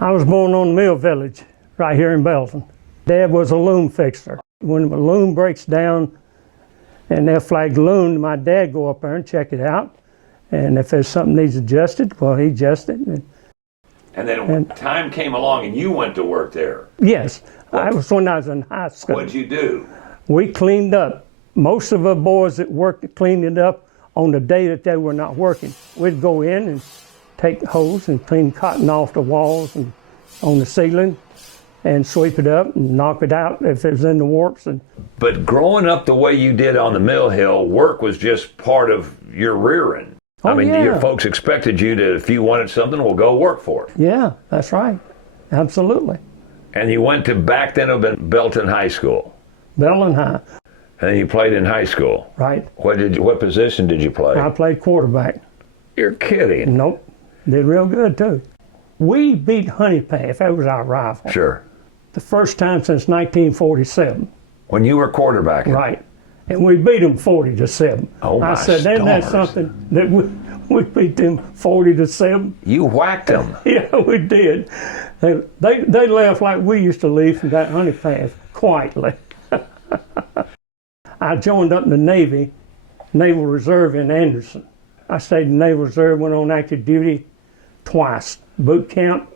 I was born on the Mill Village, right here in Belton. Dad was a loom fixer. When the loom breaks down and they'll flag the loom, my dad go up there and check it out. And if there's something needs adjusted, well, he adjusted it. And then when time came along and you went to work there. Yes, I was when I was in high school. What'd you do? We cleaned up. Most of the boys that worked cleaned it up on the day that they were not working. We'd go in and take hose and clean cotton off the walls and on the ceiling and sweep it up and knock it out if it was in the warps. But growing up the way you did on the mill hill, work was just part of your rearing. Oh, I mean, yeah. your folks expected you to, if you wanted something, well, go work for it. Yeah, that's right. Absolutely. And you went to, back then it had been Belton High School. Belton High. And you played in high school. Right. What position did you play? I played quarterback. You're kidding. Nope. Did real good, too. We beat Honey Path. That was our rival. Sure. The first time since 1947. When you were quarterbacking? Right. And we beat them 40-7. Oh, my I said, isn't that stars. something that we beat them 40-7? You whacked them. Yeah, we did. They left like we used to leave from that Honey Path, quietly. I joined up in the Navy, Naval Reserve in Anderson. I stayed in the Naval Reserve, went on active duty twice, boot camp,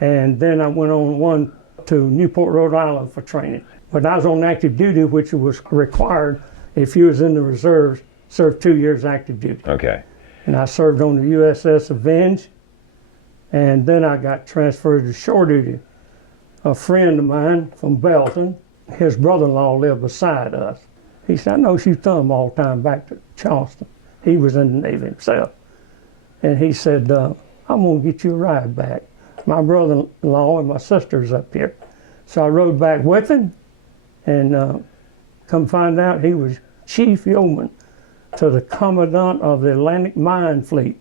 and then I went on one to Newport, Rhode Island for training. But I was on active duty, which was required if you was in the reserves, served 2 years active duty. Okay. And I served on the USS Avenge, and then I got transferred to shore duty. A friend of mine from Belton, his brother-in-law lived beside us. He said, I know you thumb all the time back to Charleston. He was in the Navy himself. And he said, I'm going to get you a ride back. My brother-in-law and my sister's up here. So I rode back with him, and come find out he was chief yeoman to the commandant of the Atlantic Mine Fleet.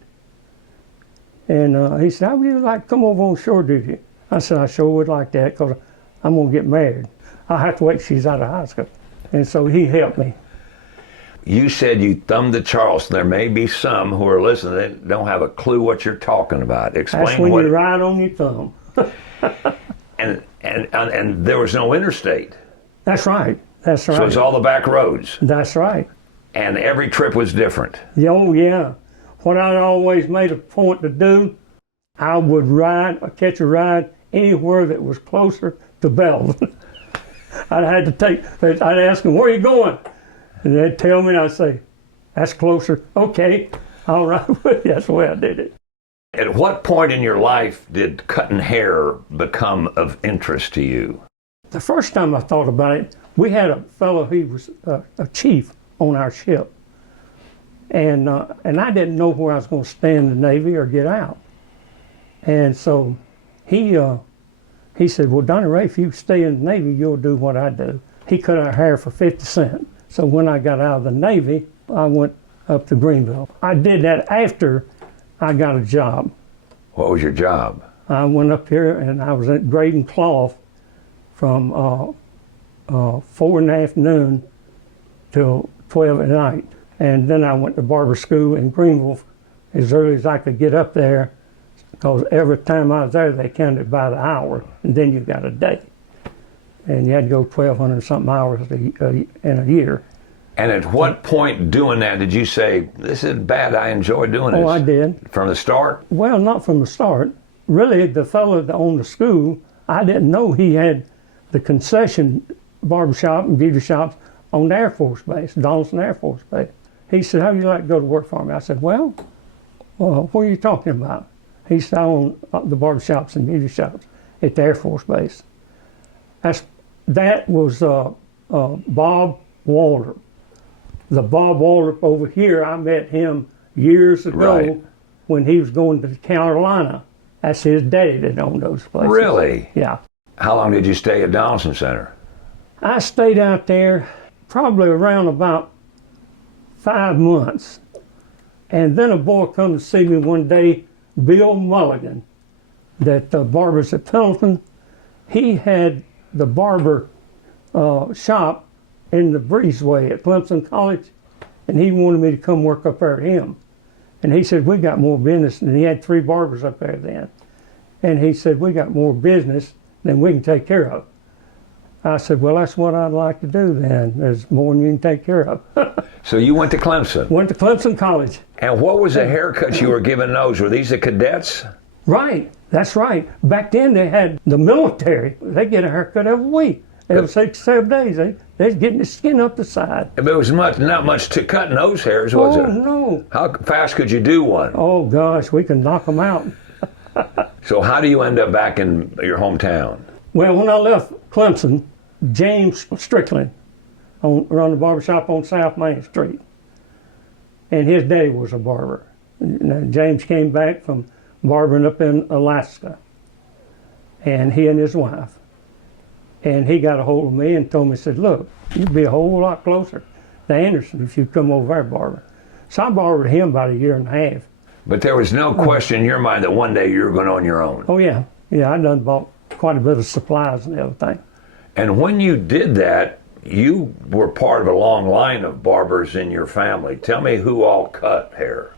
And he said, how would you like to come over on shore duty? I said, I sure would like that, because I'm going to get married. I'll have to wait till she's out of high school. And so he helped me. You said you thumbed to Charleston. There may be some who are listening that don't have a clue what you're talking about. Explain That's when what. you ride on your thumb. And there was no interstate. That's right. That's right. So it's all the back roads. That's right. And every trip was different. Oh, yeah. What I always made a point to do, I would ride or catch a ride anywhere that was closer to Belton. I'd ask them, where are you going? And they'd tell me, and I'd say, that's closer. Okay, all right. That's the way I did it. At what point in your life did cutting hair become of interest to you? The first time I thought about it, we had a fellow, he was a chief on our ship. And I didn't know where I was going to stay in the Navy or get out. And so he said, well, Donny Ray, if you stay in the Navy, you'll do what I do. He cut our hair for 50 cents. So when I got out of the Navy, I went up to Greenville. I did that after I got a job. What was your job? I went up here and I was grading cloth from 4 in the afternoon till 12 at night. And then I went to Barber school in Greenville as early as I could get up there, because every time I was there, they counted by the hour, and then you got a day. And you had to go 1,200 something hours in a year. And at what point doing that did you say, this isn't bad, I enjoy doing this? Oh, I did. From the start? Well, not from the start. Really, the fellow that owned the school, I didn't know he had the concession barbershop and beauty shops on the Air Force Base, Donaldson Air Force Base. He said, how would you like to go to work for me? I said, well, what are you talking about? He said, I own the barbershops and beauty shops at the Air Force Base. That was Bob Walter. The Bob Walter over here, I met him years ago when he was going to Carolina. That's his daddy that owned those places. Really? Yeah. How long did you stay at Donaldson Center? I stayed out there probably around about 5 months. And then a boy come to see me one day, Bill Mulligan, that Barber's at Pendleton. He had the Barber shop in the breezeway at Clemson College, and he wanted me to come work up there at him. And he said, we got more business, and he had 3 barbers up there then. And he said, we got more business than we can take care of. I said, well, that's what I'd like to do then. There's more than you can take care of. So you went to Clemson. Went to Clemson College. And what was the haircuts you were giving those? Were these the cadets? Right, that's right. Back then they had the military. They get a haircut every week. Every 6 or 7 days. They're getting the skin up the side. But it was not much to cutting those hairs, was it? No. How fast could you do one? Oh, gosh, we can knock them out. So how do you end up back in your hometown? Well, when I left Clemson, James Strickland run the barbershop on South Main Street. And his daddy was a barber. Now, James came back from barbering up in Alaska. And he and his wife. And he got a hold of me and told me, said, look, you'd be a whole lot closer to Anderson if you come over there barber. So I barbered him about a year and a half. But there was no question in your mind that one day you were going on your own. Oh, yeah. Yeah, I done bought quite a bit of supplies and everything. And when you did that, you were part of a long line of barbers in your family. Tell me who all cut hair.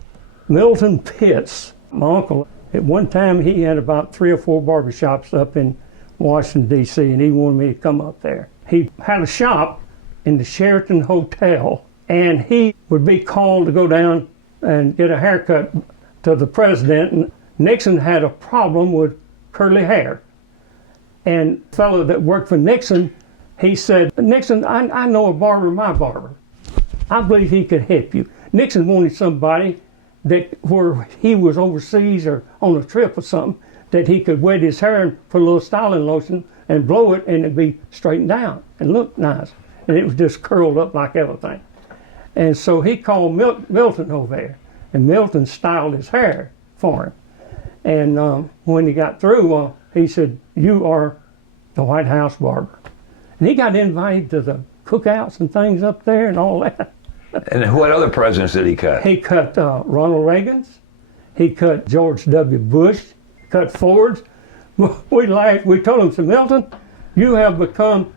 Milton Pitts, my uncle, at one time he had about 3 or 4 barbershops up in Washington, D.C., and he wanted me to come up there. He had a shop in the Sheraton Hotel, and he would be called to go down and get a haircut to the president. And Nixon had a problem with curly hair. And the fellow that worked for Nixon, he said, Nixon, I know a barber, my barber. I believe he could help you. Nixon wanted somebody that where he was overseas or on a trip or something, that he could wet his hair and put a little styling lotion and blow it, and it'd be straightened down and look nice. And it was just curled up like everything. And so he called Milton over there, and Milton styled his hair for him. And when he got through, he said, you are the White House barber. And he got invited to the cookouts and things up there and all that. And what other presidents did he cut? He cut Ronald Reagan's. He cut George W. Bush. Cut Ford's. We laughed. We told him, said, Milton, you have become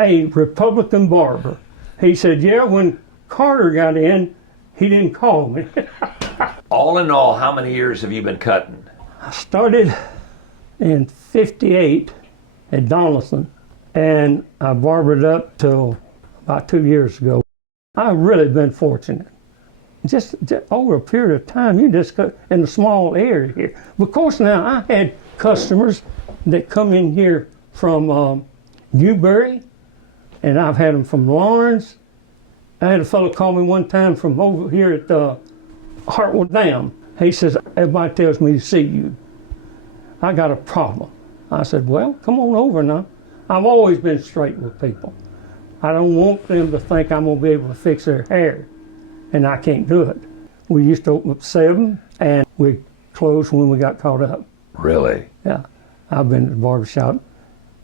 a Republican barber. He said, yeah, when Carter got in, he didn't call me. All in all, how many years have you been cutting? I started in '58 at Donaldson, and I barbered up till about 2 years ago. I've really been fortunate. Just over a period of time, you just cut in a small area here. Of course, now I had customers that come in here from Newberry, and I've had them from Lawrence. I had a fellow call me one time from over here at Hartwell Dam. He says, everybody tells me to see you. I got a problem. I said, well, come on over now. I've always been straight with people. I don't want them to think I'm going to be able to fix their hair, and I can't do it. We used to open up 7, and we closed when we got caught up. Really? Yeah. I've been at the barbershop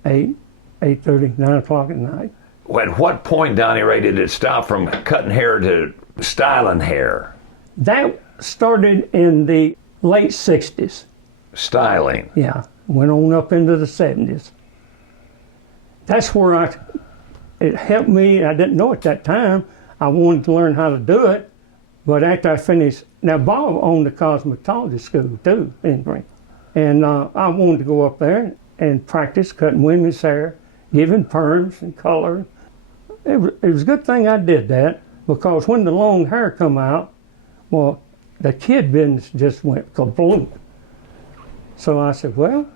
8, 8:30, 9 o'clock at night. At what point, Donny Ray, did it stop from cutting hair to styling hair? That started in the late 60s. Styling? Yeah. Went on up into the 70s. That's where it helped me. I didn't know at that time. I wanted to learn how to do it. But after I finished, now Bob owned the cosmetology school too, in Green. And I wanted to go up there and practice cutting women's hair, giving perms and color. It was a good thing I did that, because when the long hair come out, well, the kid business just went kabloom. So I said, well,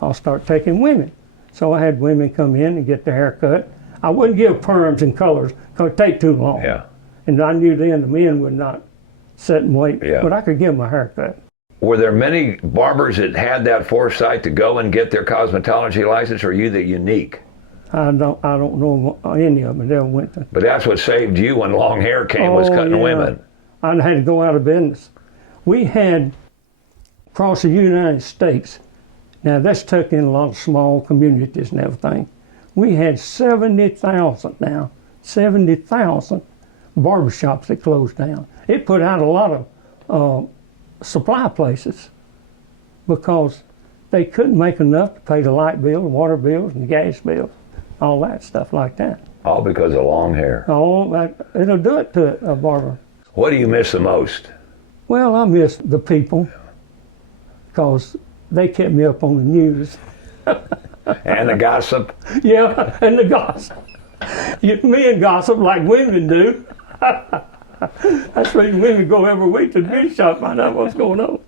I'll start taking women. So I had women come in and get their hair cut. I wouldn't give perms and colors because it'd take too long. Yeah. And I knew then the men would not sit and wait, Yeah. but I could give them a haircut. Were there many barbers that had that foresight to go and get their cosmetology license, or are you the unique? I don't know any of them that ever went to. But that's what saved you when long hair came, was cutting yeah. women. I had to go out of business. We had, across the United States, now that's took in a lot of small communities and everything. We had 70,000 now, 70,000 barbershops that closed down. It put out a lot of supply places because they couldn't make enough to pay the light bill, the water bills, and the gas bills, all that stuff like that. All because of long hair. Oh, it'll do it to a barber. What do you miss the most? Well, I miss the people, because they kept me up on the news. And the gossip. Yeah, and the gossip. Me and gossip like women do. That's the reason women go every week to the beauty shop to find out what's going on.